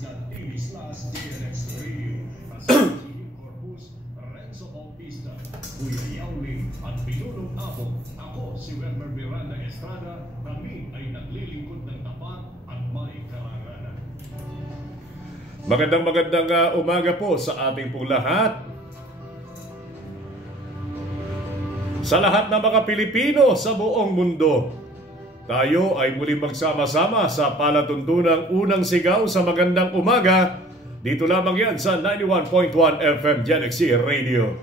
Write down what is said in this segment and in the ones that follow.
TV's.TV/DNX Radio. Kasama si Corpus, Renzo Bautista, Kuya Yauling at Pinulong Abong. Ako si Welmer Miranda Estrada. Kami ay naglilingkod ng tapat at may karangalan. Magandang umaga po sa ating pong lahat. Sa lahat ng mga Pilipino sa buong mundo, tayo ay muling magsama-sama sa palatuntunang unang sigaw sa magandang umaga. Dito lamang yan sa 91.1 FM GenXC Radio.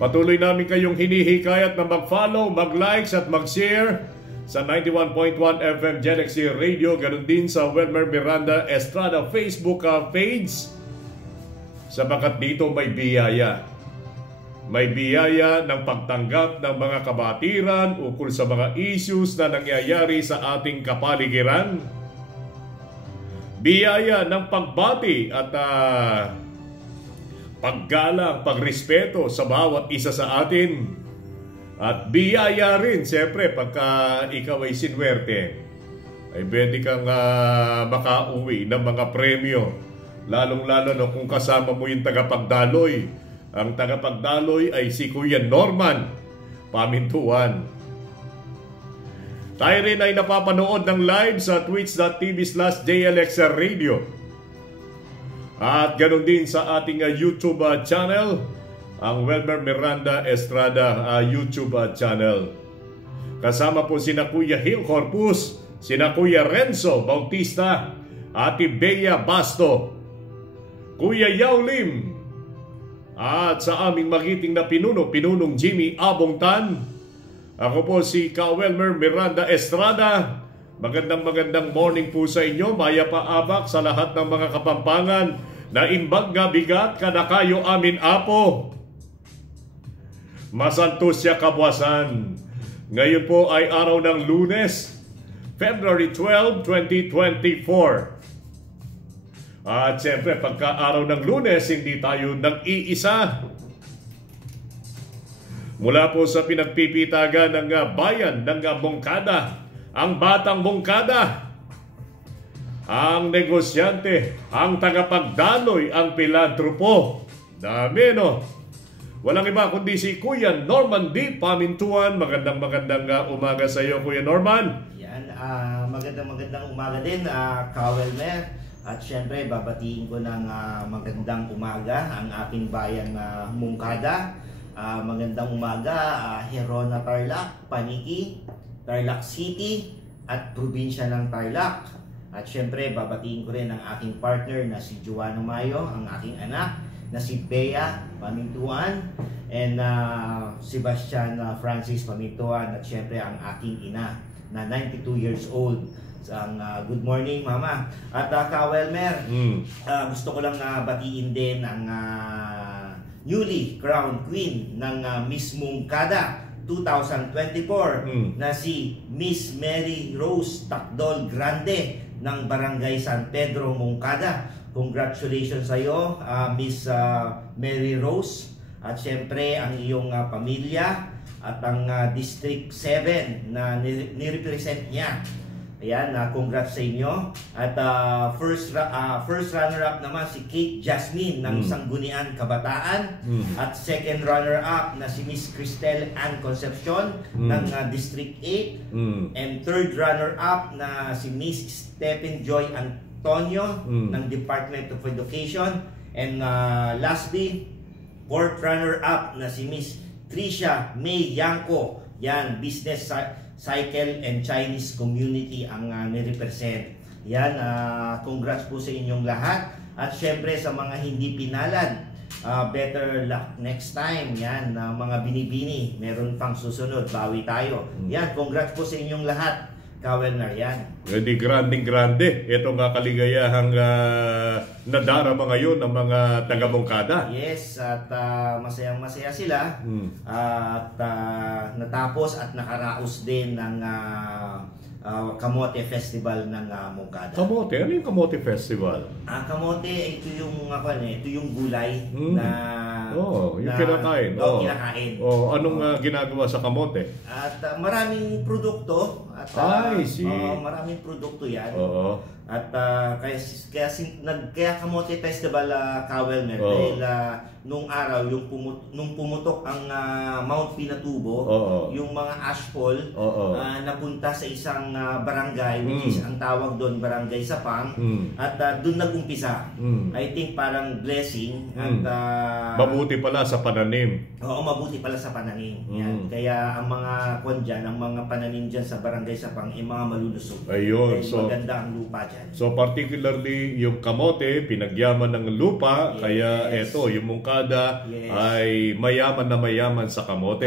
Patuloy namin kayong hinihikayat na mag-follow, mag-likes at mag-share sa 91.1 FM GenXC Radio. Ganun din sa Welmer Miranda Estrada Facebook page. Sabagat dito may biyaya. May biyaya ng pagtanggap ng mga kabatiran ukol sa mga issues na nangyayari sa ating kapaligiran. Biyaya ng pagbati at paggalang, pagrespeto sa bawat isa sa atin. At biyaya rin, siyempre, pagka ikaw ay sinwerte, ay pwede kang makauwi ng mga premyo. Lalong-lalo na kung kasama mo yung tagapagdaloy. Ang tagapagdaloy ay si Kuya Norman Pamintuan. Tayo rin ay napapanood ng live sa twitch.tv/JLX Radio. At ganoon din sa ating YouTube channel, ang Welmer Miranda Estrada YouTube channel. Kasama po sina Kuya Hil Corpus, sina Kuya Renzo Bautista, Ate Bea Basto, Kuya Yaulim, at sa aming magiting na Pinunong Jimmy Abongtan. Ako po si Welmer Miranda Estrada. Magandang morning po sa inyo. Maya paabak sa lahat ng mga Kapampangan na imbag nga bigat kanakayo amin apo. Masantos siya kabwasan. Ngayon po ay araw ng Lunes, February 12, 2024. At siyempre, pagka araw ng Lunes, hindi tayo nag-iisa. Mula po sa pinagpipitagan ng bayan ng Mongkada, ang batang Mongkada, ang negosyante, ang tagapagdaloy, ang pilantropo. Dami, no? Walang iba kundi si Kuya Norman D. Pamintuan. Magandang umaga sa iyo, Kuya Norman. Yan, magandang umaga din, Welmer. At syempre, babatiin ko ng magandang umaga ang aking bayan Mongkada. Magandang umaga, Herona Tarlac, Paniki, Tarlac City, at probinsya ng Tarlac. At syempre, babatiin ko rin ang aking partner na si Joanna Mayo, ang aking anak na si Bea Pamintuan, and Sebastian Francis Pamintuan, at syempre ang aking ina na 92 years old. Good morning, Mama. At Welmer, gusto ko lang batiin din ang newly crowned queen ng Miss Mongkada 2024 na si Miss Mary Rose Tacdol Grande ng Barangay San Pedro, Mongkada. Congratulations sa iyo, Miss Mary Rose. At syempre ang iyong pamilya at ang District 7 na nirepresent niya. Ayan, congrats sa inyo. At first runner-up naman si Kate Jasmine ng Sangguniang Kabataan. At second runner-up na si Miss Cristel Ann Concepcion ng District 8. And third runner-up na si Miss Stephen Joy Antonio ng Department of Education. And lastly, fourth runner-up na si Miss Tricia May Yanko. Yan, Business Cycle and Chinese Community ang nirepresent. Yan, congrats po sa inyong lahat. At syempre sa mga hindi pinalad, better luck next time. Yan, mga binibini, meron pang susunod, bawi tayo. Yan, congrats po sa inyong lahat. Welmer, yan. Hindi grande. Ito nga kaligayahang nadarama ngayon ng mga taga-Mongkada. Yes, at masayang-masaya sila. At natapos at nakaraos din ng Kamote Festival ng Mongkada. Kamote? Ano yung Kamote Festival? Kamote, ito yung gulay na yung kinakain. Kinakain. Anong ginagawa sa kamote? At maraming produkto. At maraming produkto yan. At kaya Kamote Festival, Kawelmer, dahil nung araw, nung pumutok ang Mount Pinatubo, yung mga ashfall napunta sa isang barangay, which is ang tawag doon, Barangay Sapang, at doon nag-umpisa. I think parang blessing. At mabuti pala sa pananim. Oo, mabuti pala sa pananim. Yan. Kaya ang mga ang mga pananim dyan sa Barangay Sapang, mga malulusog. Ayun. So, maganda ang lupa dyan. So particularly yung kamote, pinagyaman ng lupa, kaya eto, yung mungkada ay mayaman na mayaman sa kamote.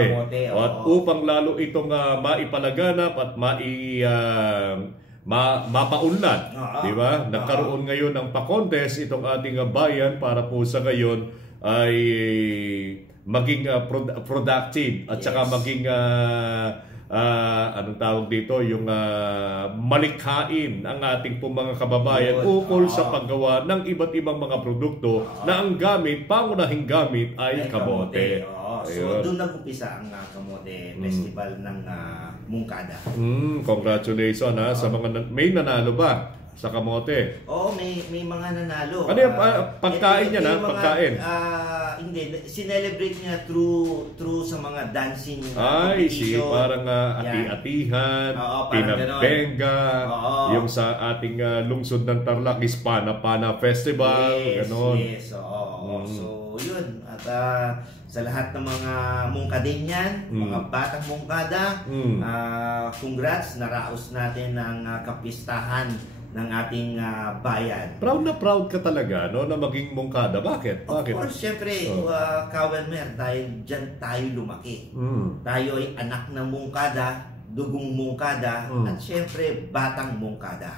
At upang lalo itong maipalaganap at mapaunlad, di ba? Nagkaroon ngayon ng pa-contest itong ating bayan para po sa ngayon ay maging productive at saka maging anong tawag dito, yung malikhain ang ating pong mga kababayan ukol sa paggawa ng iba't ibang mga produkto na ang gamit, pangunahing gamit ay kamote. So doon nag-umpisa ang Kamote Festival ng Mungkada. Congratulations sa mga may nanalo ba sa kamote? May mga nanalo. Ano yung pagkain niya na? Pagkain? Hindi. Sinelebrate niya through sa mga dancing competition. Parang ati-atihan, pinagbenga, yung sa ating lungsod ng Tarlac is Pana Festival. Ganon. So, yun. At sa lahat ng mga mungkadin yan, mga batang mungkada, congrats, naraos natin ang kapistahan ng ating bayan. Proud na proud ka talaga na maging mungkada. Bakit? Of course, syempre, Kawelmer, dahil dyan tayo lumaki. Tayo ay anak ng mungkada, dugong mungkada, at syempre, batang mungkada.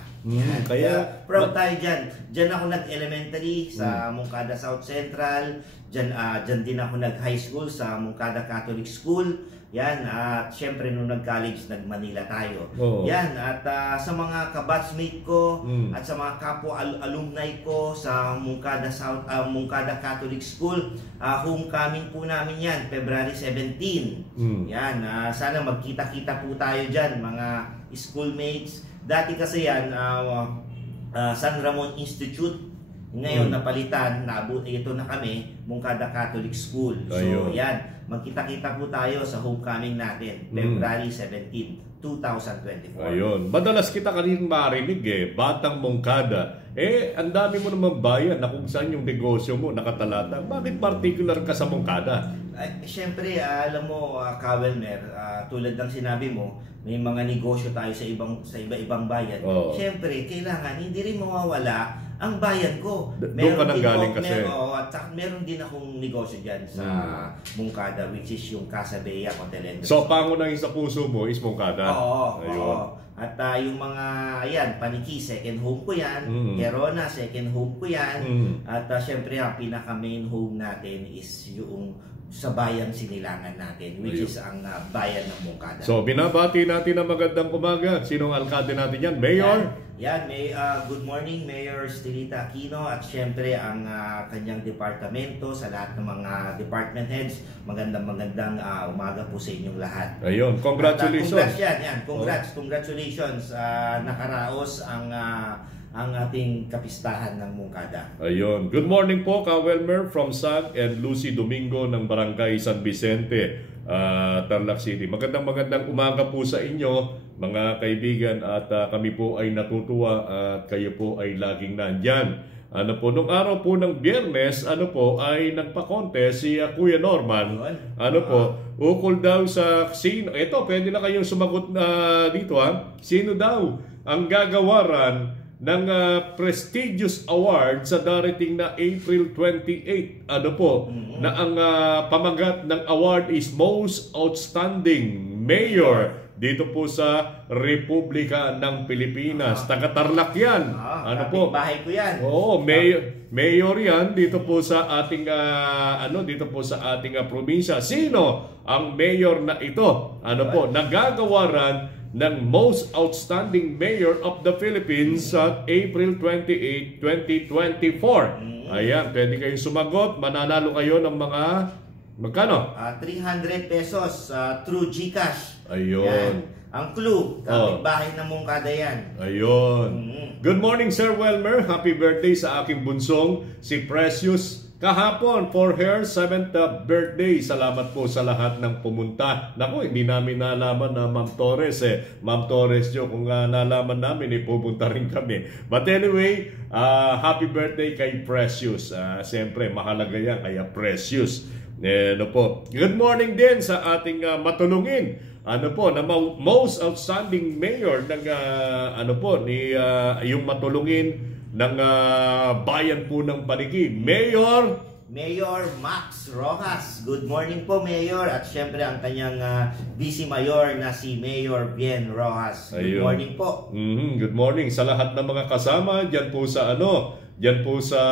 Kaya proud tayo dyan. Dyan ako nag-elementary sa Mungkada South Central. Dyan din ako nag-high school sa Mungkada Catholic School. Yan, at syempre nung nag-college, nag-Manila tayo. Yan, at sa mga kabatchmate ko at sa mga kapwa alumni ko sa Mungkada Catholic School, homecoming po namin yan, February 17. Yan, sana magkita-kita po tayo dyan, mga schoolmates. Dati kasi yan, San Ramon Institute. Ngayon, napalitan, ito na kami, Mungkada Catholic School. So, yan, magkita-kita po tayo sa homecoming natin, February 17, 2024. Ayun. Madalas kita kanina marinig Batang Mungkada. Ang dami mo naman bayan na kung saan yung negosyo mo nakatalata. Bakit particular ka sa Mungkada? Siyempre, alam mo, Kawelmer, tulad ng sinabi mo, may mga negosyo tayo sa iba-ibang bayan. Siyempre, kailangan hindi rin mawawala ang bayan ko. Doon ka nang galing kasi. Meron din akong negosyo dyan sa Mungkada, which is yung Casa Bea Hotel and Resort. So, pangunahing sa puso mo is Mungkada? Oo. At yung mga, Paniki, second home ko yan. Herona, second home ko yan. At syempre, ang pinaka-main home natin is yung sa bayang Sinilangan natin, which is ang bayan ng Mungkada. So, binabati natin ang magandang umaga. Sinong alkalde natin yan? Mayor? Good morning, Mayor Stilita Aquino, at syempre ang kanyang departamento, sa lahat ng mga department heads. Magandang umaga po sa inyong lahat. Ayun, congratulations. Congrats, congratulations. Nakaraos ang ating kapistahan ng Mungkada. Ayun. Good morning po, Kawelmer from Sag and Lucy Domingo ng Barangay San Vicente, Tarlac City. Magandang umaga po sa inyo, mga kaibigan, at kami po ay natutuwa at kayo po ay laging nandyan. Nung araw po ng Biyernes, ay nagpa-contest si Kuya Norman. Ukol daw sa sino. Ito, pwede na kayong sumagot dito Sino daw ang gagawaran ng prestigious award sa darating na April 28. Na ang pamagat ng award is Most Outstanding Mayor dito po sa Republika ng Pilipinas. Taga-Tarlac yan. Bahay ko yan. Oo, mayor yan dito po sa ating probinsya. Sino ang mayor na ito? Nagagawaran ng Most Outstanding Mayor of the Philippines sa April 28, 2024. Ayan, pwede kayong sumagot. Mananalo kayo ng mga magkano? 300 pesos through GCash. Ayun. Yan. Ang clue, kapitbahay ng Mungkada yan. Ayun. Good morning, Sir Welmer. Happy birthday sa aking bunsong, si Precious. Kahapon for her 7th birthday. Salamat po sa lahat ng pumunta. Naku, hindi namin nalaman na Ma'am Torres Ma'am Torres jo, kung nalaman namin, pupunta rin kami. But anyway, happy birthday kay Precious. Siyempre, mahalaga yan, kaya Precious. Ano po. Good morning din sa ating matulungin. Ano po, na most outstanding mayor ng ni yung matulungin ng bayan po ng Paniki, Mayor Max Rojas. Good morning po, Mayor. At syempre ang kanyang vice mayor na si Mayor Bien Rojas. Good morning po. Good morning sa lahat ng mga kasama diyan po sa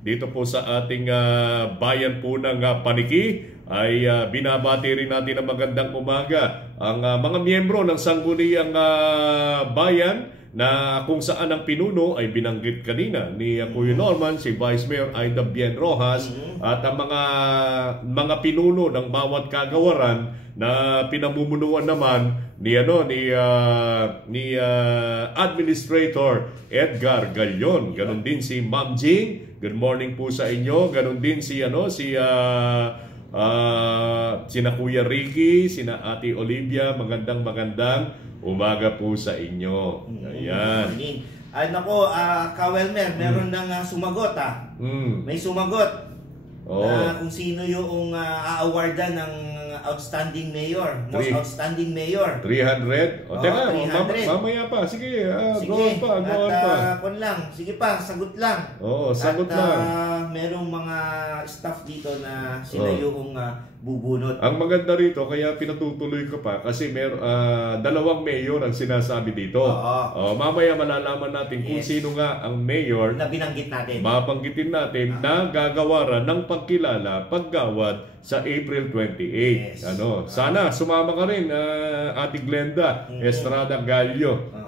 dito po sa ating bayan po ng Paniki. Ay binabati rin natin ng magandang umaga ang mga miyembro ng Sangguniang Bayan na kung saan ang pinuno ay binanggit kanina ni Kuya Norman, si Vice Mayor Aida Bien Rojas, at ang mga pinuno ng bawat kagawaran na pinamumunuan naman ni Administrator Edgar Galion. Ganon din si Ma'am Jing. Good morning po sa inyo. Ganon din si sina Kuya Ricky, sina Ate Olivia, magandang umaga po sa inyo. Ayan. Nako, Kawelmer, meron nang sumagot May sumagot na kung sino yung aawardan ng outstanding mayor, most outstanding mayor. 300? Teka, 300. mamaya pa. Sige, sige, go on pa. Sige pa, sagot lang. Sagot lang. Merong mga staff dito na sila yung bubunot. Ang maganda rito, kaya pinatutuloy ko pa, kasi dalawang mayor ang sinasabi dito. Mamaya malalaman natin kung sino nga ang mayor na binanggit natin. Babanggitin natin na gagawaran ng pagkilala, paggawad sa April 28. Sana sumama ka rin, Ate Glenda Estrada Gallo.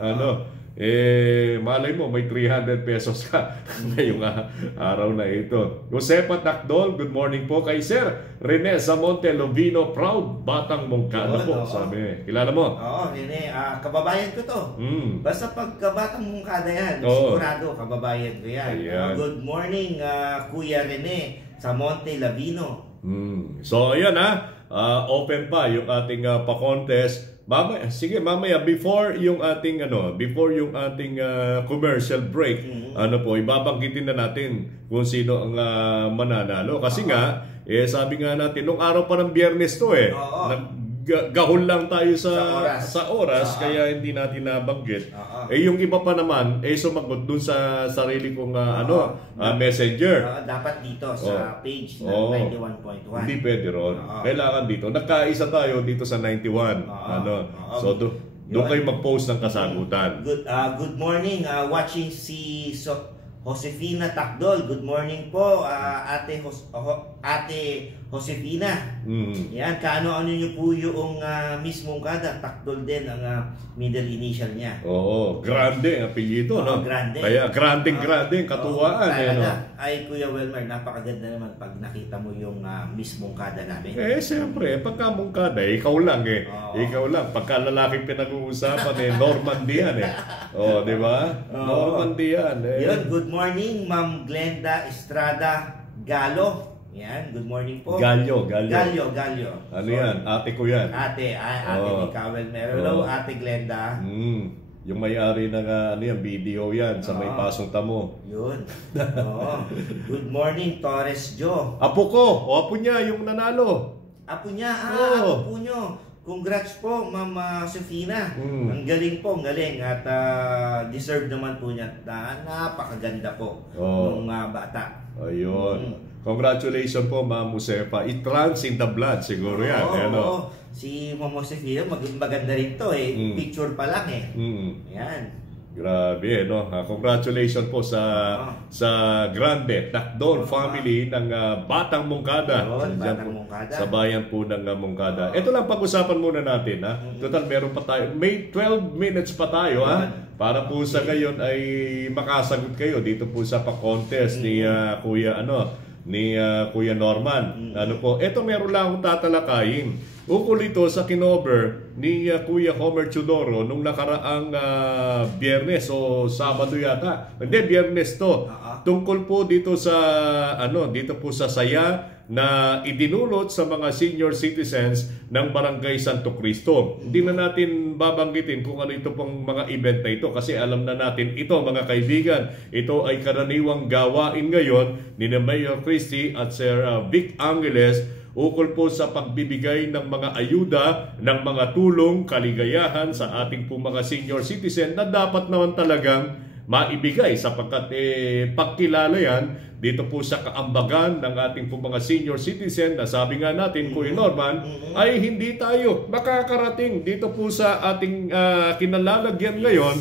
Malay mo may 300 pesos ka ngayong araw na ito. Josepa Takdol, good morning po kay Sir Rene Zamonte Lovino, proud batang Mungkada po. Sabi, kilala mo? Rene, kababayan ko to. Basta pagka batang Mungkada yan, sigurado kababayan ko yan. Good morning, Kuya Rene Zamonte Lovino. So ayan open pa yung ating pa-contest. Mamaya before yung ating commercial break, ibabanggitin na natin kung sino ang mananalo. Kasi sabi nga natin nung araw pa ng Biyernes to gahol lang tayo sa oras kaya hindi natin nabanggit. Yung iba pa naman sumagot dun sa sarili kong messenger. Dapat dito sa page ng 91.1. Hindi pwede ron. Kailangan dito. Nagkaisa tayo dito sa 91. So doon kayo mag-post ng kasagutan. Good morning. Watching si Josefina Takdol. Good morning po, Ate Josefina. Yan, kaano-ano nyo po yung Miss Mungkada. Takdol din ang middle initial niya. Grande ang apelyido, no? Grande. Kaya granding katuwaan. Ay, Kuya Welmer, napakaganda naman pag nakita mo yung Miss Mungkada namin. Siyempre, pagka Mungkada, ikaw lang Ikaw lang. Pagka lalaking pinag-uusapan, Normandy yan di ba? Normandy yan. Yun, good morning, Ma'am Glenda Estrada Galo. Yan, good morning po. Gallo. Ano yan? Ate ko yan. Ate ni Kawel Merlo. Ate Glenda. Yung may-ari ng video yan sa may Pasong Tamo. Yun. Good morning, Torres Joe. Apo ko. Apo niya yung nanalo. Apo niya. Apo po nyo. Congrats po, Ma'am Sofina. Ang galing po, ang galing. At deserve naman po niya. Napakaganda po ng bata. Ayun. Congratulations po, Ma'am Josefa. It runs in the blood, siguro yan. Si Ma'am Josefina, maganda rin to Picture pa lang Ayan. Grabe, no? Congratulations po sa Grande Tacdon family ng Batang Mongkada. Batang Mongkada. Sa bayan po ng Mongkada. Ito lang pag-usapan muna natin, ha? Total, meron pa tayo. May 12 minutes pa tayo, ha? Para po sa ngayon ay makasagot kayo dito po sa pa-contest ni Kuya Norman. Ano po? Ito meron lang akong tatalakayin. Ukol ito sa kinover ni Kuya Homer Chudoro nung nakaraang Biyernes o Sabado yata. Hindi, Biyernes to. Tungkol po dito sa saya na idinulot sa mga senior citizens ng Barangay Santo Cristo. Hindi na natin babanggitin kung ano ito pong mga event na ito kasi alam na natin ito, mga kaibigan. Ito ay karaniwang gawain ngayon ni Mayor Christie at Sir Vic Angeles ukol po sa pagbibigay ng mga ayuda, ng mga tulong, kaligayahan sa ating po mga senior citizen na dapat naman talagang maibigay sapagkat pagkilala yan dito po sa kaambagan ng ating po mga senior citizen na sabi nga natin, Kuya Norman, ay hindi tayo makakarating dito po sa ating kinalalagyan ngayon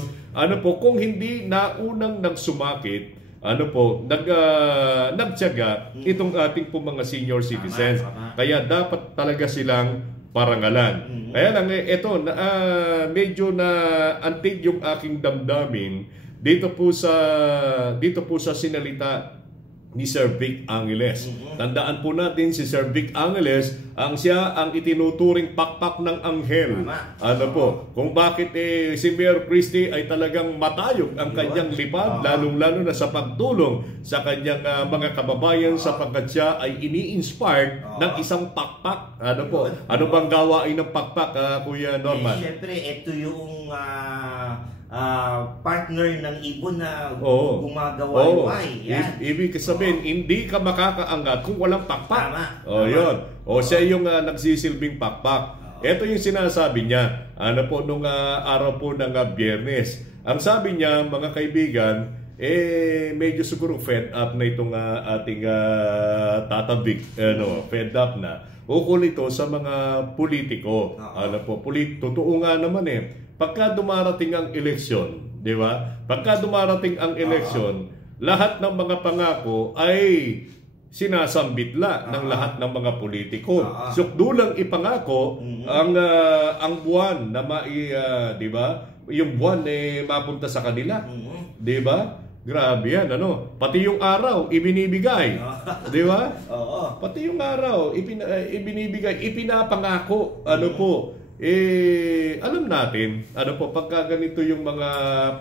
kung hindi naunang nagsumakit nagtiyaga itong ating po mga senior citizens. Kaya dapat talaga silang parangalan. Kaya lang medyo na antig yung aking damdamin dito po sa sinalita ni Sir Vic Angeles. Tandaan po natin si Sir Vic Angeles, siya ang itinuturing pakpak ng anghel. Kung bakit si Mayor Christie ay talagang matayog ang kanyang lipad, lalong-lalo na sa pagtulong sa kanyang mga kababayan sapagkat siya ay ini-inspired ng isang pakpak. Ano bang gawain ng pakpak, Kuya Norman? Siyempre, ito yung partner ng ibon na gumagawa-way. Ibig sabihin, hindi ka makakaangat kung walang pakpak. Tama. Siya yung nagsisilbing pakpak. Ito yung sinasabi niya, nung araw po ng Biyernes. Ang sabi niya, mga kaibigan, medyo siguro fed up na itong ating tatabik, fed up na. Ukol ito sa mga politiko. Totoo nga naman pagka dumarating ang eleksyon, di ba? Pagka dumarating ang eleksyon, lahat ng mga pangako ay sinasambitla ng lahat ng mga politiko. Sukdulang ipangako ang buwan na di ba? Yung buwan mapunta sa kanila. Di ba? Grabe yan, Pati yung araw, ibinibigay. Di ba? Pati yung araw, ibinibigay, ipinapangako. Alam natin, pagka ganito yung mga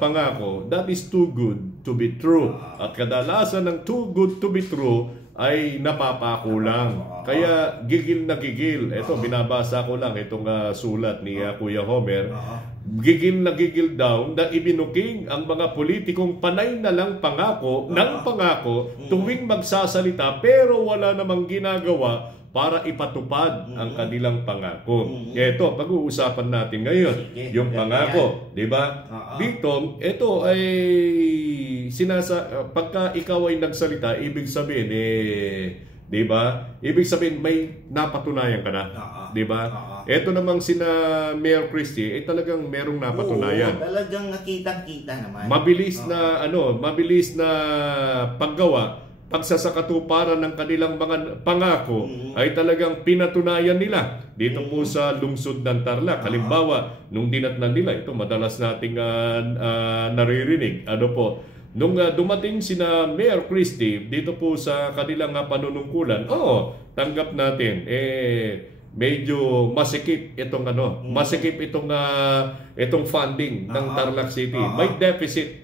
pangako, that is too good to be true. At kadalasan ng too good to be true ay napapako lang. Kaya gigil na gigil. Ito, binabasa ko lang itong sulat ni Kuya Homer. Gigil na gigil daw na ibinuking ang mga politikong panay na lang pangako ng pangako tuwing magsasalita pero wala namang ginagawa para ipatupad ang kanilang pangako. Ito, pag-uusapan natin ngayon, yung pangako, di ba? Dito, ito ay pagka ikaw ay nagsalita, ibig sabihin, di ba? Ibig sabihin, may napatunayan ka na, di ba? Ito namang sina Mayor Christie, talagang merong napatunayan. Talagang nakita-kita naman. Mabilis na paggawa, pagsasakatuparan ng kanilang mga pangako ay talagang pinatunayan nila dito po sa lungsod ng Tarlac. Halimbawa, nung dinatnan nila, ito madalas nating naririnig. Nung dumating sina Mayor Christie dito po sa kanilang panunungkulan, tanggap natin, medyo masikip itong itong funding ng Tarlac City. May deficit,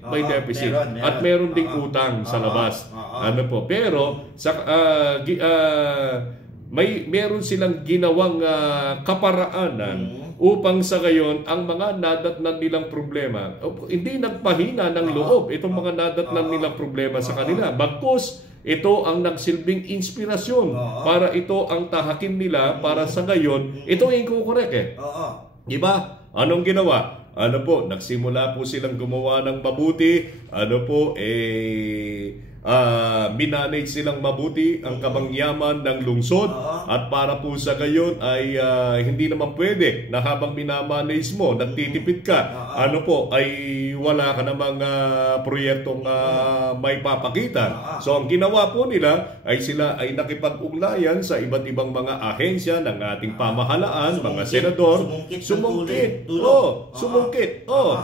at meron ding utang sa labas. Pero meron silang ginawang kaparaanan upang sa gayon ang mga nadatnan nilang problema hindi nagpahina ng loob itong mga nadatnan nilang problema sa kanila. Bagkus ito ang nagsilbing inspirasyon para ito ang tahakin nila para sa gayon ito ang kukorek diba? Anong ginawa? Nagsimula po silang gumawa ng mabuti. Minanage silang mabuti ang kabangyaman ng lungsod at para po sa gayon ay hindi naman pwede na habang minamanage mo, nagtitipid ka ano po, ay wala ka namang proyektong may papakita. So ang ginawa po nila ay sila ay nakipag-ugnayan sa iba't ibang mga ahensya ng ating pamahalaan, mga senador, sumungkit.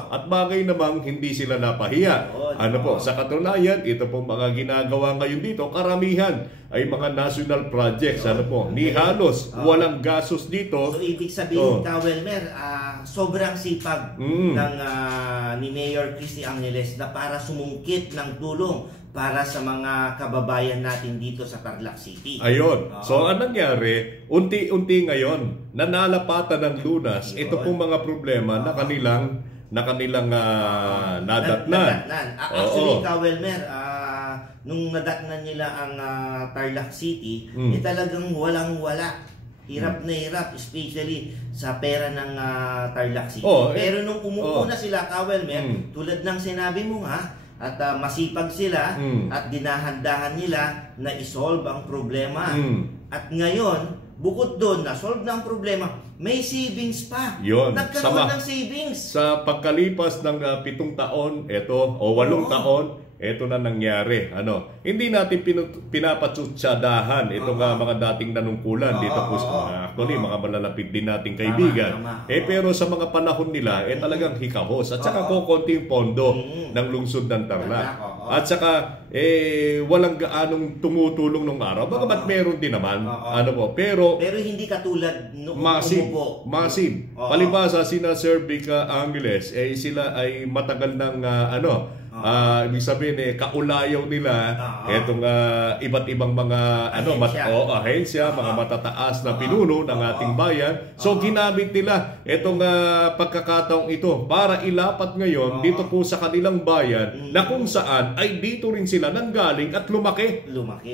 At bagay namang hindi sila napahiya. Ano po, sa katunayan, ito po mga ginagawa ngayon dito, karamihan ay mga national projects. Ano po, ni halos walang gastos dito. So ibig sabihin, Welmer, sobrang sipag ng ni Mayor Christy Angeles na para sumungkit ng tulong para sa mga kababayan natin dito sa Tarlac City. Ayun. So anong nangyari, unti-unti ngayon, nanalapatan ng lunas ito pong mga problema na kanilang nadatnan. Actually, Welmer, nung nadatnan nila ang Tarlac City, talagang walang-wala. Hirap na hirap, especially sa pera ng Tarlac City. Pero nung umupo na sila, Welmer, tulad ng sinabi mo nga, at masipag sila at dinahandahan nila na isolve ang problema. At ngayon, bukod doon, na-solve na ang problema, may savings pa. Nagkaroon ng savings. Sa pagkalipas ng 7 taon, o 8 taon, ito na nangyari. Hindi natin pinapatsutsadahan itong mga dating nanungkulan dito po. Actually, mga malalapit din nating kaibigan. Pero sa mga panahon nila, talagang hikahos. At saka kukunting pondo ng lungsod ng Tarlac. At saka, walang gaanong tumutulong nung araw. Bagamat meron din naman. Pero hindi katulad noong massive. Palibasa, sina Sir Vica Angeles, sila ay matagal ng ibig sabihin kaulayaw nila itong iba't ibang mga ahensya, mga matataas na pinuno ng ating bayan. So ginamit nila itong pagkakataong ito para ilapat ngayon dito po sa kanilang bayan na kung saan ay dito rin sila nanggaling at lumaki.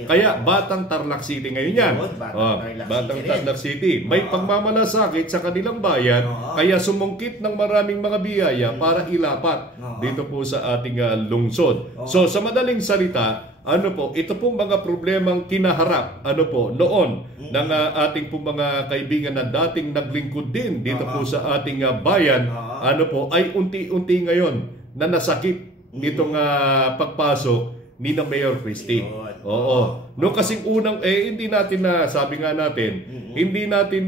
Kaya Batang Tarlac City ngayon yan. Batang Tarlac City. May pagmamalasakit sa kanilang bayan, kaya sumungkit ng maraming mga biyaya para ilapat dito po sa ating lungsod. So sa madaling salita, ito pong mga problemang kinaharap noon ng ating pong mga kaibigan na dating naglingkod din dito po sa ating bayan, ay unti-unti ngayon na nasakit nitong pagpasok ni na Mayor Christy. No, kasing unang hindi natin sabi nga natin, hindi natin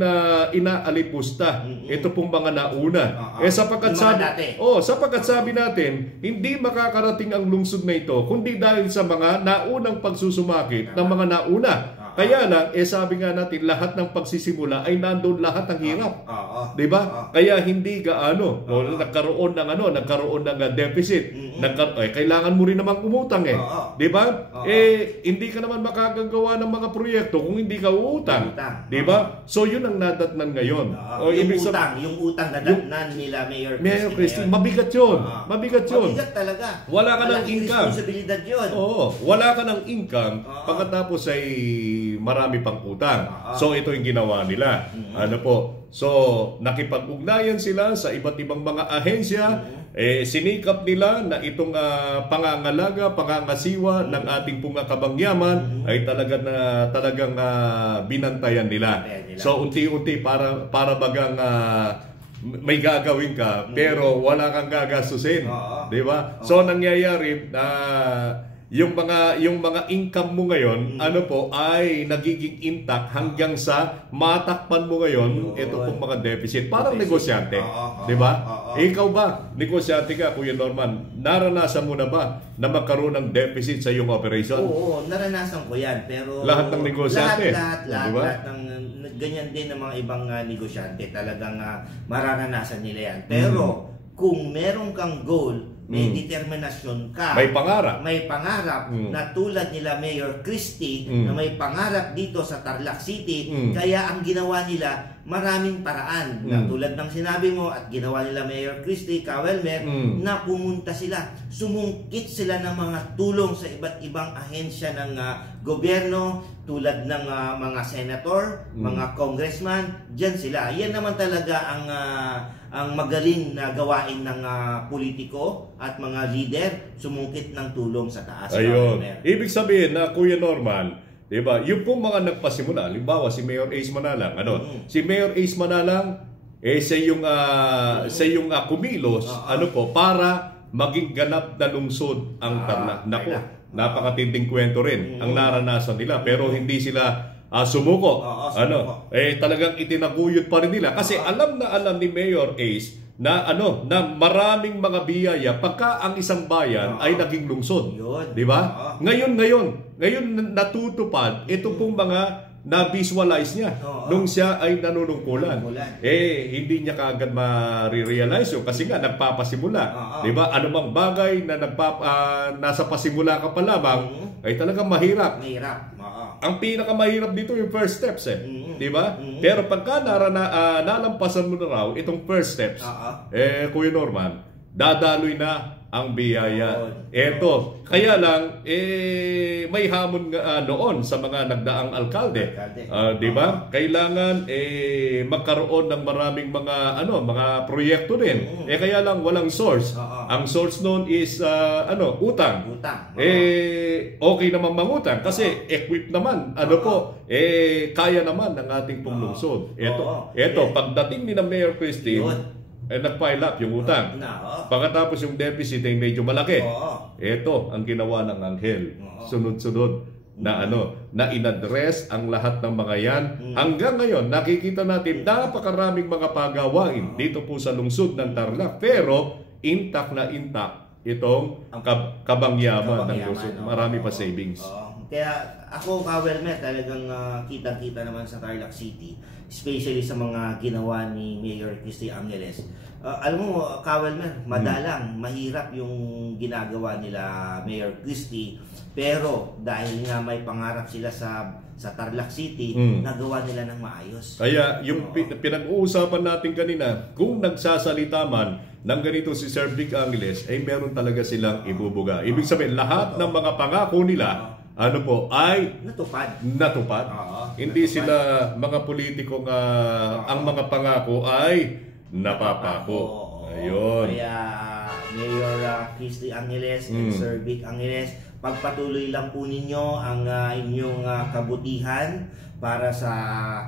inaalipusta ito pong mga nauna. Sapagkat sabi natin, hindi makakarating ang lungsod na ito kundi dahil sa mga naunang pagsusumakit ng mga nauna. Kaya lang, sabi nga natin, lahat ng pagsisimula ay nandoon lahat ng hirap. Diba? Kaya hindi gaano. Nagkaroon ng deficit. Kailangan mo rin namang umutang Diba? Hindi ka naman makagagawa ng mga proyekto kung hindi ka uutang. Diba? So yun ang nadatnan ngayon. Yung utang nadatnan nila Mayor Christy, mabigat yun. Mabigat talaga. Wala ka ng income. Responsibilidad yun. Wala ka ng income pagkatapos ay marami pang utang. So ito yung ginawa nila. So nakipag-ugnayan sila sa iba't ibang mga ahensya. Sinikap nila na itong pangangasiwa ng ating pong kabangyaman ay talagang binantayan nila. So unti-unti para bagang may gagawin ka pero wala kang gagastusin, di ba? So nangyayari na yung mga income mo ngayon ay nagiging intact hanggang sa matakpan mo ngayon ito pong mga deficit. Parang negosyante, di ba? Ikaw ba, negosyante ka, Kuya Norman, naranasan mo na ba na magkaroon ng deficit sa iyong operation? Oo, naranasan ko yan. Pero lahat ng negosyante, lahat ng ganyan din ng mga ibang negosyante, talagang mararanasan nila yan. Pero kung meron kang goal, may determinasyon ka, may pangarap na tulad nila Mayor Christy na may pangarap dito sa Tarlac City, kaya ang ginawa nila maraming paraan na tulad ng sinabi mo at ginawa nila Mayor Christy, Welmer, na pumunta sila, sumungkit sila ng mga tulong sa iba't ibang ahensya ng gobyerno tulad ng mga senator, mga congressman, dyan sila. Yan naman talaga ang magaling na gawain ng politiko at mga leader, sumungkit ng tulong sa taas. Ayun. Ibig sabihin na Kuya Norman, diba, yung pong mga nagpasimula, halimbawa si Mayor Ace Manalang, si Mayor Ace Manalang, siya yung kumilos para maging ganap na lungsod ang Tarlac. Nako, napakatinding kwento rin ang naranasan nila, pero hindi sila sumuko. Talagang itinaguyod pa rin nila kasi alam ni Mayor Ace na na maraming mga biyaya pagka ang isang bayan ay naging lungsod. Di ba? Ngayon natutupad ito pong mga na-visualize niya nung siya ay nanunungkulan. Hindi niya kaagad ma-realize yun kasi nga nagpapasimula. Di ba? Anumang bagay na nasa pasimula ka pa lamang ay talagang mahirap. Ang pinakamahirap dito yung first steps di ba? Pero pagka nalampasan mo na raw itong first steps, Kuya Norman, dadaloy na ang biyaya. Eto, kaya lang may hamon nga noon sa mga nagdaang alkalde. Di ba? Kailangan magkaroon ng maraming mga proyekto din. Kaya lang walang source. Ang source noon is utang. Okay naman mangutang kasi equipped naman. Kaya naman ng ating pong lungsod. Eto, pagdating ni na Mayor Christine, nag-pile up yung utang. Pagkatapos yung deficit ay medyo malaki. Ito ang ginawa ng Anghel. Sunod-sunod na na inaddress ang lahat ng mga yan. Hanggang ngayon, nakikita natin napakaraming mga pagawain dito po sa lungsod ng Tarlac. Pero intact na intact itong kabangyaman ng lungsod. Marami pa savings. Kaya ako, Kawelmer, talagang kitang-kita naman sa Tarlac City, especially sa mga ginawa ni Mayor Christy Angeles. Alam mo, Kawelmer, madalang, mahirap yung ginagawa nila Mayor Christy, pero dahil nga may pangarap sila sa Tarlac City, nagawa nila ng maayos. Kaya yung pinag-uusapan natin kanina, kung nagsasalita man ng ganito si Sir Vic Angeles, ay meron talaga silang ibubuga. Ibig sabihin, lahat ng mga pangako nila ay natupad. Hindi sila mga politikong ang mga pangako ay napapako. Ayun. Kaya Mayor Christy Angeles and Sir Vic Angeles, pagpatuloy lang po ninyo ang inyong kabutihan para sa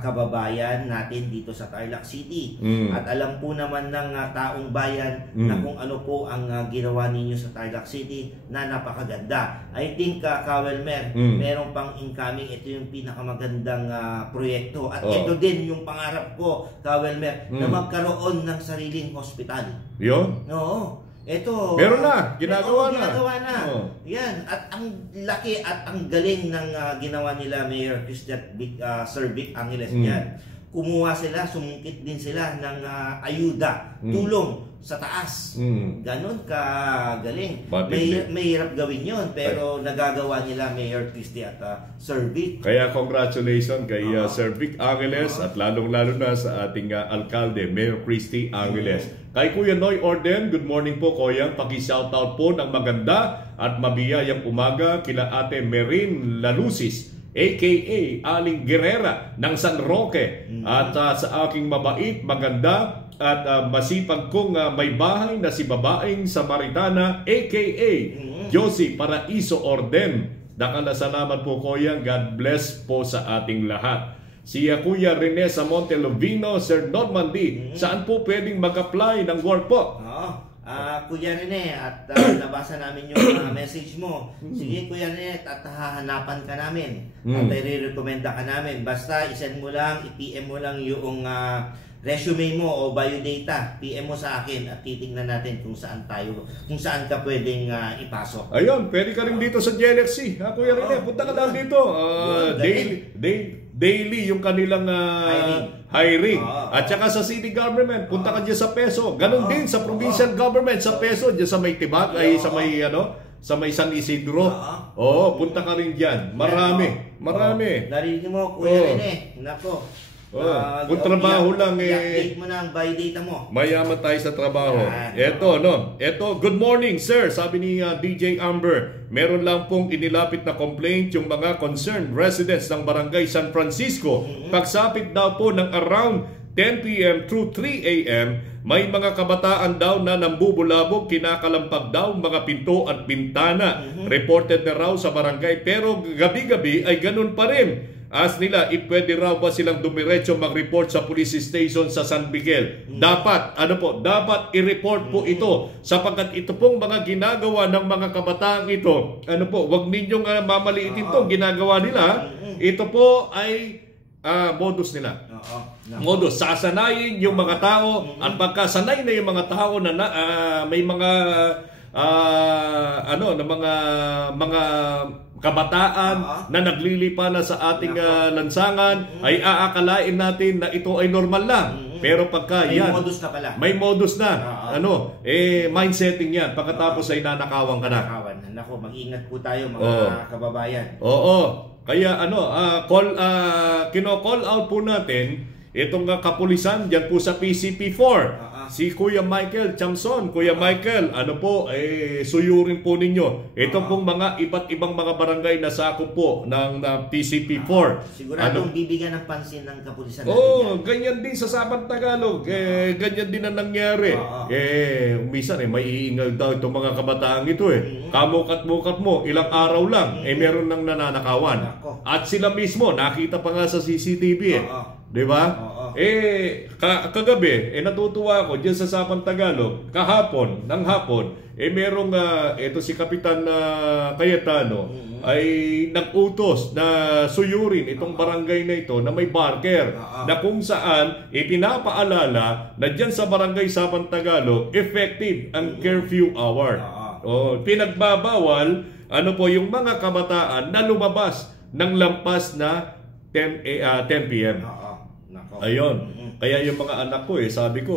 kababayan natin dito sa Tarlac City. At alam po naman ng taong bayan na kung ano po ang ginawa ninyo sa Tarlac City na napakaganda. I think, Kawelmer, meron pang incoming. Ito yung pinakamagandang proyekto. At ito din yung pangarap ko, Kawelmer, na magkaroon ng sariling hospital. Yun? Oo. Ito, meron na, ginagawa na. Yan, at ang laki at ang galing ng ginawa nila Mayor Sir Vic Angeles yan. Kumuha sila, sumungkit din sila ng ayuda, tulong sa taas. Ganon ka galing. May hirap gawin yon, pero nagagawa nila Mayor Christy at Sir Vic. Kaya congratulations kay Sir Vic Angeles at lalong-lalo na sa ating alkalde, Mayor Christy Angeles. Kay Kuya Noy Orden, good morning po Kuya. Paki-shoutout po ng maganda at mabiyayang umaga kila Ate Merin Lalusis, aka Aling Guerrera ng San Roque, at sa aking mabait, maganda at masipag kong may bahay na si babaeng Samaritana, aka Josie Paraiso Orden. Salamat po Kuya. God bless po sa ating lahat. Si Kuya Rene sa Montelovino, Sir Normandy, saan po pwedeng mag-apply ng work po? Kuya Rene, at nabasa namin yung message mo. Sige Kuya Rene, at hahanapan ka namin. At i-recommenda ka namin. Basta isend mo lang, i-PM mo lang yung resume mo o biodata. PM mo sa akin at titingnan natin kung saan ka pwedeng ipasok. Ayun, pwede ka rin dito sa GLXC. Kuya Rene, punta ka lang dito. Daily yung kanilang hiring. At saka sa city government, punta ka dyan sa Peso. Ganon din sa provincial government sa Peso, dyan sa may Tibag, ay sa may San Isidro. Punta ka rin dyan. Marami. Narinig mo, Kuya Rene. Nako. Kung trabaho lang i-update mo na ang biodata mo. Mayaman tayo sa trabaho. Eto, good morning sir. Sabi ni DJ Amber, meron lang pong inilapit na complaint yung mga concerned residents ng Barangay San Francisco. Pagsapit daw po ng around 10 p.m. through 3 a.m., may mga kabataan daw na nambubulabog, kinakalampag daw mga pinto at bintana. Reported na raw sa barangay, pero gabi-gabi ay ganun pa rin. Ask nila if pwede raw ba silang dumiretso mag-report sa police station sa San Miguel. Dapat, dapat i-report po ito sapagkat ito pong mga ginagawa ng mga kabataan ito, wag ninyong mamaliitin to ginagawa nila. Ito po ay modus nila. Modus, sasanayin yung mga tao at pagkasanay na yung mga tao na may mga mga kabataan na naglilipa na sa ating lansangan, ay aakalain natin na ito ay normal lang. Pero pagka may yan, modus na pala. May modus na. Mindsetting yan. Pagkatapos ay nanakawan ka na. Nako, mag-ingat po tayo mga kababayan. Oo. Kaya kino-call out po natin itong kapulisan diyan po sa PCP4. Si Kuya Michael Chamson. Kuya Michael, suyurin po ninyo. Ito pong mga iba't ibang mga barangay na sakop po ng PCP4. Siguradong bibigyan ng pansin ng kapulisan natin. Ganyan din sa Sabang Tagalog. Ganyan din ang nangyari. Minsan may iingal daw itong mga kabataang ito Kamukat-mukat mo, ilang araw lang, meron nang nananakawan. At sila mismo, nakita pa nga sa CCTV Di ba? Kagabi, natutuwa ako diyan sa Sabang Tagalog, ng hapon, merong ito si Kapitan Cayetano ay nag-utos na suyurin itong barangay na ito na may barker na kung saan ipinapaalala na diyan sa barangay Sabang Tagalog effective ang curfew hour. Pinagbabawal yung mga kabataan na lumabas ng lampas na 10 p.m. Ayun. Kaya yung mga anak ko sabi ko,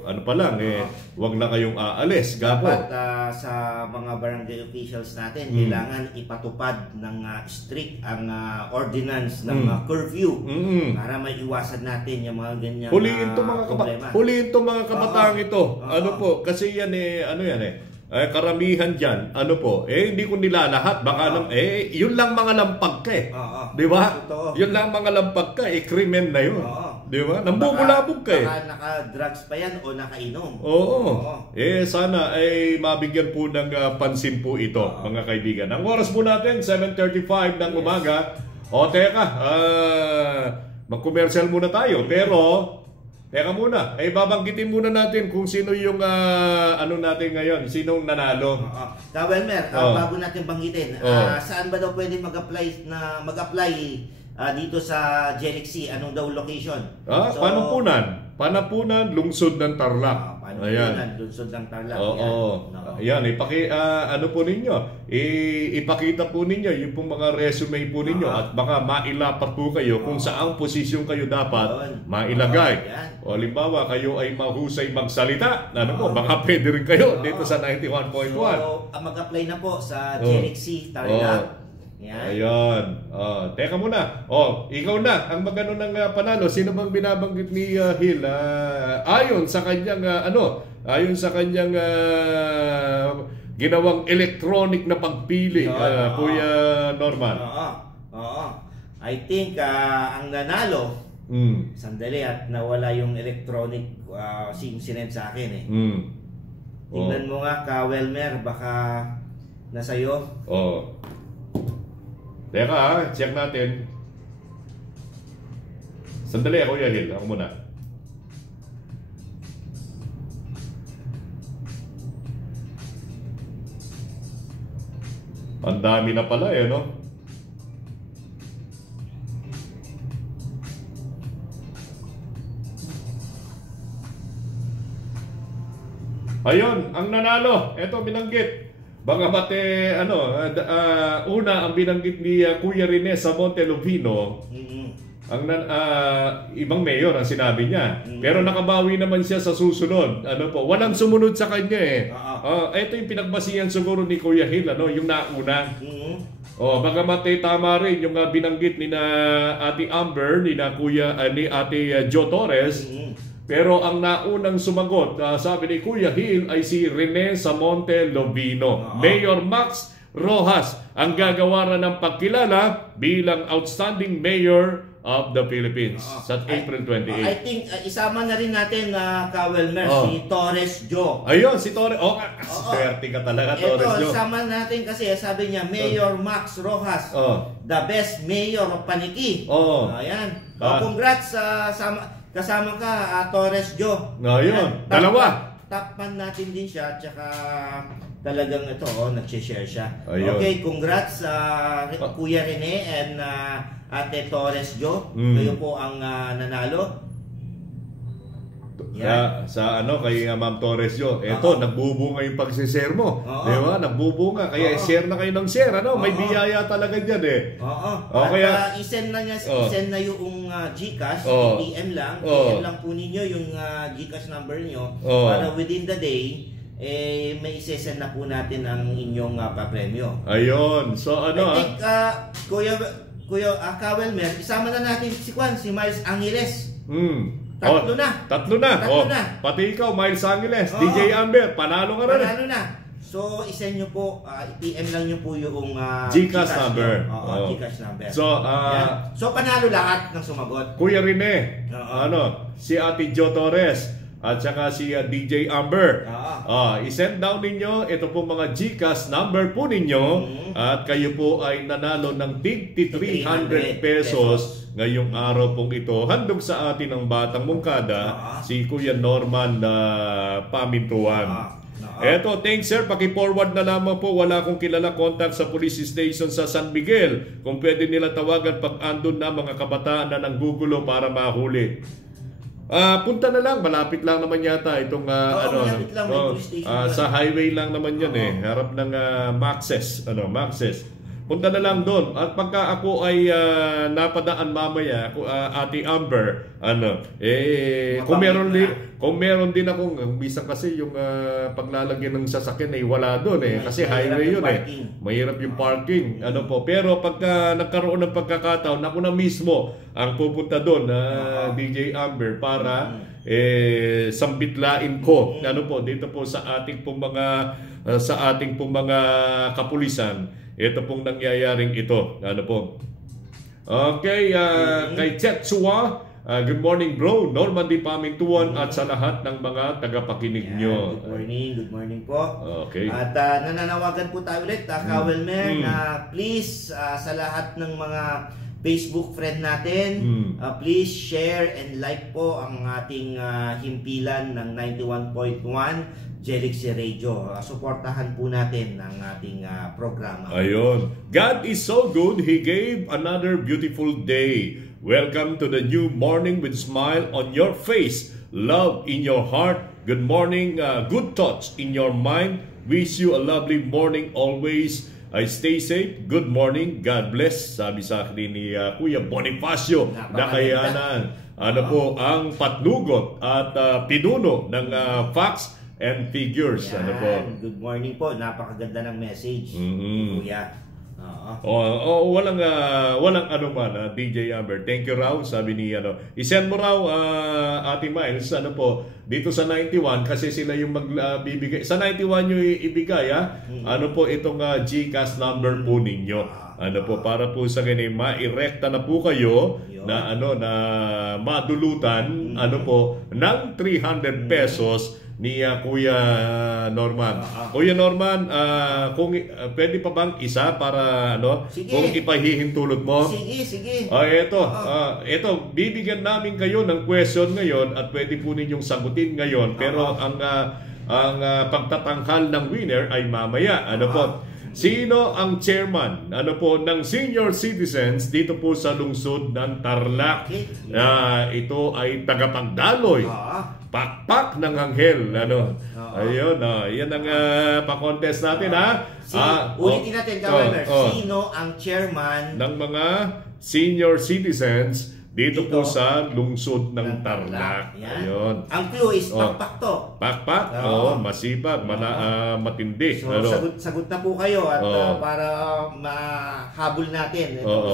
wag na kayong aalis. Dapat sa mga barangay officials natin, kailangan ipatupad ng strict ang ordinance ng curfew para maiwasan natin yung mga ganyan problema. Huliin itong mga kabataang ito. Kasi yan karamihan dyan, hindi ko nila lahat. Baka yun lang mga lampag ka Di ba? Yun lang mga lampag ka, krimen na yun. Di ba? Nambubulabog ka Baka naka-drugs pa yan o nakainom. Sana ay mabigyan po ng pansin po ito, mga kaibigan. Ang oras po natin, 7:35 ng umaga. Teka, mag-commercial muna tayo. Pero teka muna, babanggitin muna natin kung sino yung natin ngayon, sinong nanalo. Kawelmer, bago natin banggitin, saan ba daw pwede mag-apply dito sa Jelixy? Anong daw location? Panapunan, lungsod ng Tarlac. Lungsod ng Tarlac. Ayan, po ninyo, ipakita po ninyo yung pong mga resume po ninyo at baka mailapat po kayo kung saang posisyon kayo dapat mailagay. Halimbawa, kayo ay mahusay magsalita. Baka pwede rin kayo dito sa 91.1. So, mag-apply na po sa Jelixy Tarlac. Ayan. Teka muna. Ikaw na ang magano ng panalo. Sino bang binabanggit ni Hill? Ayon sa kanyang ginawang electronic na pagpili, Kuya Norman. I think ang nanalo, sandali at nawala yung electronic sinend sa akin Tingnan mo nga, Kawelmer, baka nasa'yo. Teka check natin. Sandali ako, Yahil. Ako muna. Ang dami na pala no? Ayun, ang nanalo. Ito binanggit. Bagamat una ang binanggit ni Kuya Rene sa Montelovino, ang ibang mayor ang sinabi niya. Pero nakabawi naman siya sa susunod. Walang sumunod sa kanya ito yung pinagbasihan siguro ni Kuya Hill, yung nauna. Bagamat tama rin yung binanggit ni na Ate Amber, ni Ate Jo Torres. Pero ang naunang sumagot, sabi ni Kuya Hill, ay si Rene Samonte Lovino. Mayor Max Rojas ang gagawaran ng pagkilala bilang Outstanding Mayor of the Philippines sa April 28. I think isama na rin natin Kawelmer, si Torres Joe. Ayun, si Torres. Swerte ka talaga, Torres Joe. Ito, isama natin kasi sabi niya, Mayor Max Rojas, the best mayor of Paniki. Ayan. Congrats, kasama ka, Torres Joe. Ayun, dalawa. Takpan natin din siya, tsaka talagang ito, nag-share siya. Ayun. Okay, congrats Kuya Rene and Ate Torres Joe. Kayo po ang nanalo. Sa kay Ma'am Torres Joe. Ito, nagbubunga yung pag-share mo. Di ba? Nagbubunga. Kaya share na kayo ng share. May biyaya talaga dyan Kaya i-send na niya, i-send na yung GCash, PM lang. PM lang po ninyo yung GCash number nyo para within the day, may isesend na po natin ang inyong papremyo. Ayun. So I think, Kuya Kawelmer, isama na natin si Miles Angeles. Tatlo na. Pati ikaw, Miles Angeles, DJ Amber, panalo ka rin. Panalo na. So, isend nyo po, PM lang nyo po yung GCash number. GCash number. So, panalo lahat ng sumagot. Kuya Rene, si Ate Jo Torres, at saka si DJ Amber. I-send down ninyo ito po mga GCash number po ninyo at kayo po ay nanalo ng tig 300 pesos ngayong araw pong ito. Handog sa atin ang Batang Mungkada, si Kuya Norman Pamintuan. Eto, thanks sir, paki-forward na lamang po. Wala akong kilala contact sa police station sa San Miguel. Kung pwede nila tawagan pag andun na mga kabataan na nanggugulo para mahuli. Punta na lang, malapit lang naman yata itong malapit lang, may police station sa highway lang naman yan harap ng Maxes, punta na lang doon. At pagka ako ay napadaan mamaya, Ate Amber, kung meron din akong minsan kasi yung paglalagyan ng sasakyan ay wala doon kasi highway yun mahirap yung parking pero pagka nagkaroon ng pagkakataon, ako na mismo ang pupunta doon DJ Amber para sambitlain ko dito po sa ating pong mga kapulisan. Ito pong nangyayaring ito. Okay, kay Chetsua, good morning bro, Norman D. Pamintuan at sa lahat ng mga tagapakinig nyo. Good morning po. Okay. At nananawagan po tayo ulit, Kawelmer, na please sa lahat ng mga Facebook friend natin, please share and like po ang ating himpilan ng 91.1 Jelixy Radio. Suportahan po natin ang ating programa. Ayun. God is so good, He gave another beautiful day. Welcome to the new morning with smile on your face, love in your heart. Good morning, good thoughts in your mind. Wish you a lovely morning always. Stay safe. Good morning. God bless. Sabi sa akin ni Kuya Bonifacio Nakayanan. Po ang patnugot at pinuno ng facts and figures. Good morning po. Napakaganda ng message. Kuya. Walang anuman, DJ Amber. Thank you raw, sabi ni i-send mo raw Ate Miles dito sa 91 kasi sila yung magbibigay. Sa 91 yung ibigay itong GCash number po ninyo. Para po sa ganyan ma-erekta na po kayo na na madulutan ng 300 pesos ni Kuya Norman. Kuya Norman, kung pwede pa bang isa para kung ipahihintulot mo? Sige. Ito, bibigyan namin kayo ng question ngayon at pwede po ninyong sagutin ngayon. Pero ang pagtatanghal ng winner ay mamaya. Sino ang chairman ng senior citizens dito po sa lungsod ng Tarlac? Ito ay tagapagdaloy. Pakpak ng Anghel. Ayun, yan ang pa-contest natin ulitin natin, Kawelmer. Sino ang chairman ng mga senior citizens dito po sa lungsod ng Tarlac. Ayun. Ang clue is pakpak to. Pakpak? Masipag, matindi. So, sagot na po kayo at para mahabol natin.